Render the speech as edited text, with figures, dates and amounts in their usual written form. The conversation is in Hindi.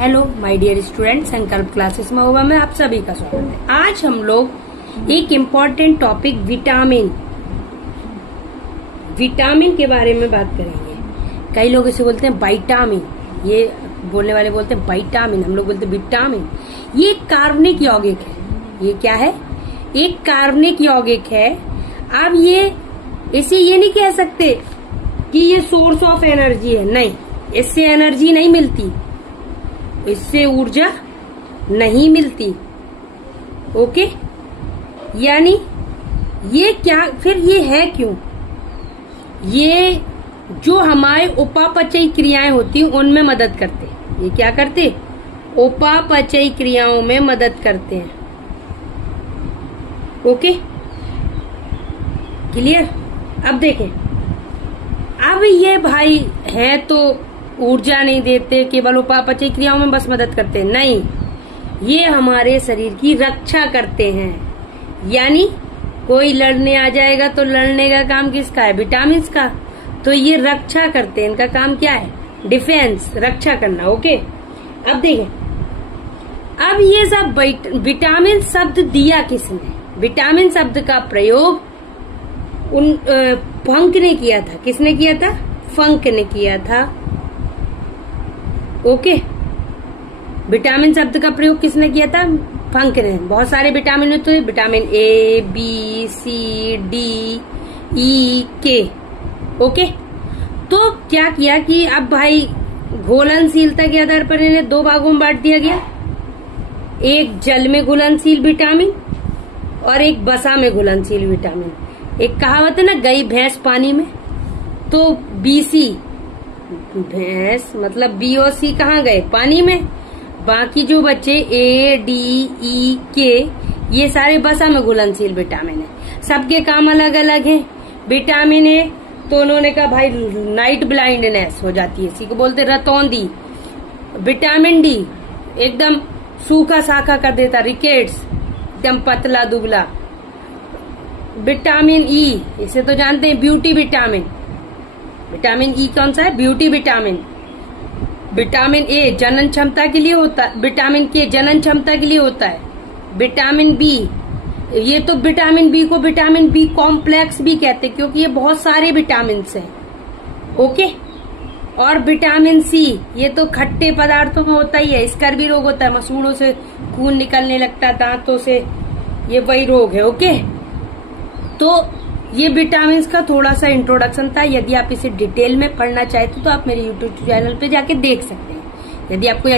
हेलो माय डियर स्टूडेंट, संकल्प क्लासेस में होगा मैं आप सभी का स्वागत है। आज हम लोग एक इम्पॉर्टेंट टॉपिक विटामिन के बारे में बात करेंगे। कई लोग इसे बोलते हैं विटामिन, ये बोलने वाले बोलते हैं विटामिन, हम लोग बोलते हैं विटामिन। ये कार्बनिक यौगिक है। ये क्या है? एक कार्बनिक यौगिक है। अब ये इसे ये नहीं कह सकते कि ये सोर्स ऑफ एनर्जी है, नहीं, इससे एनर्जी नहीं मिलती, इससे ऊर्जा नहीं मिलती। ओके, यानी ये क्या, फिर ये है क्यों? ये जो हमारे उपापचयी क्रियाएं होती हैं उनमें मदद करते हैं। ये क्या करते? उपापचयी क्रियाओं में मदद करते हैं। Okay, clear? अब देखें, अब ये भाई है तो ऊर्जा नहीं देते, केवल उपापचयी क्रियाओं में बस मदद करते हैं, नहीं, ये हमारे शरीर की रक्षा करते हैं। यानी कोई लड़ने आ जाएगा तो लड़ने का काम किसका है? विटामिन का। तो ये रक्षा करते हैं, इनका काम क्या है? डिफेंस, रक्षा करना। ओके, अब देखें, अब ये सब विटामिन शब्द दिया किसने? विटामिन शब्द का प्रयोग फंक ने किया था। किसने किया था? फंक ने किया था। ओके, विटामिन शब्द का प्रयोग किसने किया था? फंक ने। बहुत सारे विटामिन होते हैं, vitamin A, B, C, D, E, K. Okay, तो क्या किया कि अब भाई घुलनशीलता के आधार पर इन्हें दो भागों में बांट दिया गया। एक जल में घुलनशील विटामिन और एक वसा में घुलनशील विटामिन। एक कहावत है ना, गई भैंस पानी में, तो बीसी भैंस मतलब बी और सी कहाँ गए? पानी में। बाकी जो बच्चे ए, डी, ई, के, ये सारे वसा में घुलनशील विटामिन है। सबके काम अलग अलग हैं। विटामिन ए तो उन्होंने कहा भाई नाइट ब्लाइंडनेस हो जाती है, इसी को बोलते रतौंधी। विटामिन डी एकदम सूखा साखा कर देता, रिकेट्स, एकदम पतला दुबला। विटामिन ई, इसे तो जानते हैं ब्यूटी विटामिन। विटामिन ई कौन सा है? Beauty vitamin. विटामिन ए जनन क्षमता के लिए होता है, विटामिन के जनन क्षमता के लिए होता है। विटामिन बी, ये तो विटामिन बी को विटामिन बी कॉम्प्लेक्स भी कहते हैं क्योंकि ये बहुत सारे विटामिन हैं। ओके, और विटामिन सी, ये तो खट्टे पदार्थों में होता ही है, स्कर्वी रोग होता है, मसूड़ों से खून निकलने लगता है, दांतों से, ये वही रोग है। ओके, तो ये विटामिन का थोड़ा सा इंट्रोडक्शन था। यदि आप इसे डिटेल में पढ़ना चाहते हो तो आप मेरे यूट्यूब चैनल पे जाके देख सकते हैं। यदि आपको